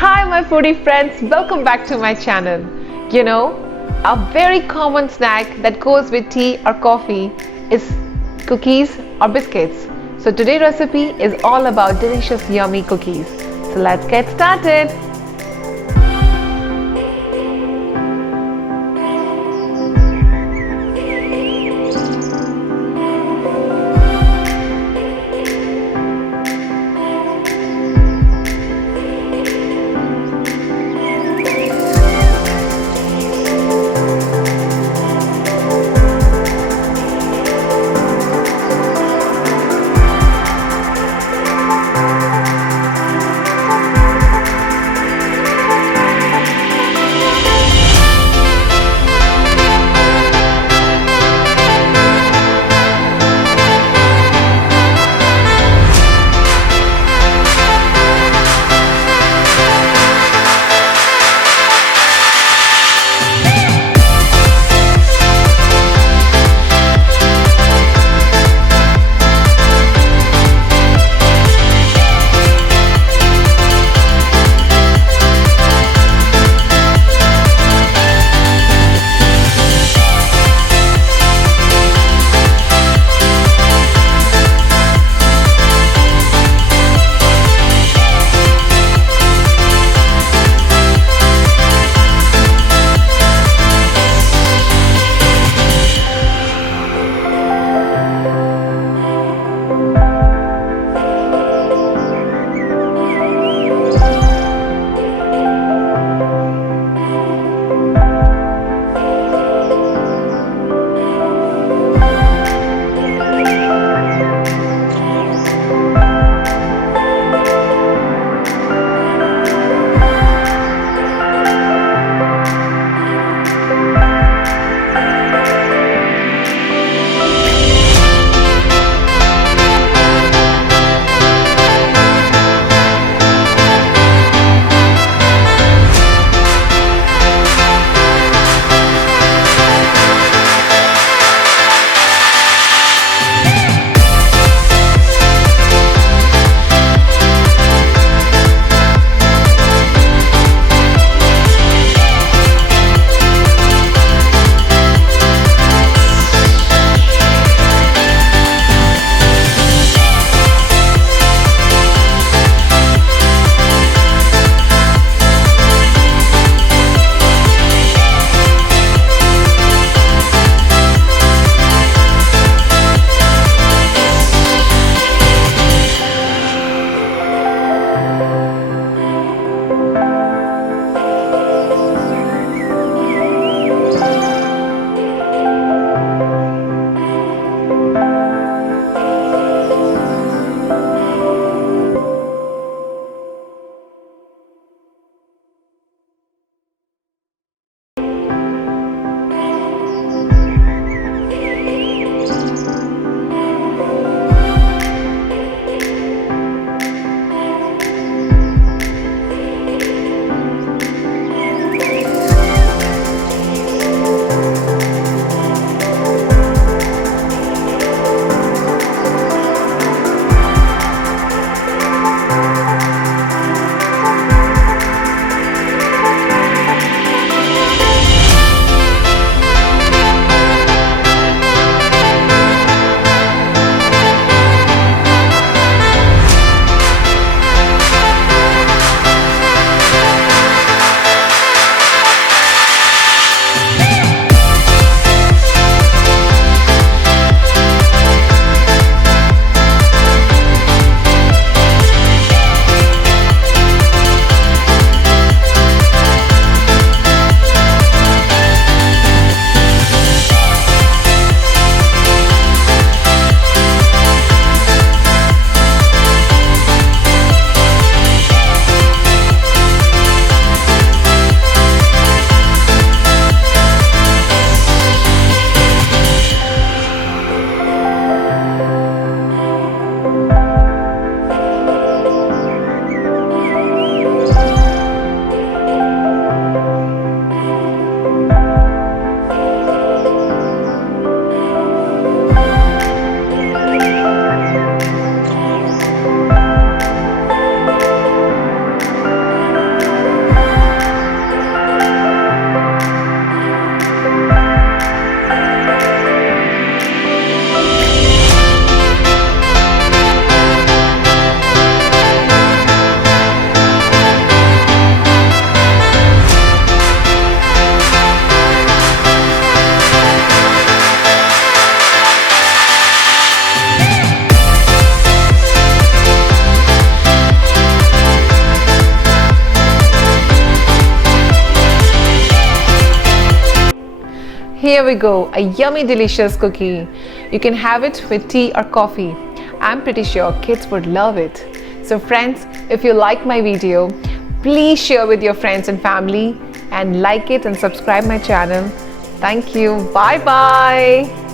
Hi my foodie friends, welcome back to my channel. You know, a very common snack that goes with tea or coffee is cookies or biscuits. So today's recipe is all about delicious yummy cookies. So let's get started. here we go, a yummy delicious cookie. You can have it with tea or coffee. I'm pretty sure kids would love it. So friends, if you like my video, please share with your friends and family and like it and subscribe my channel. Thank you. Bye bye.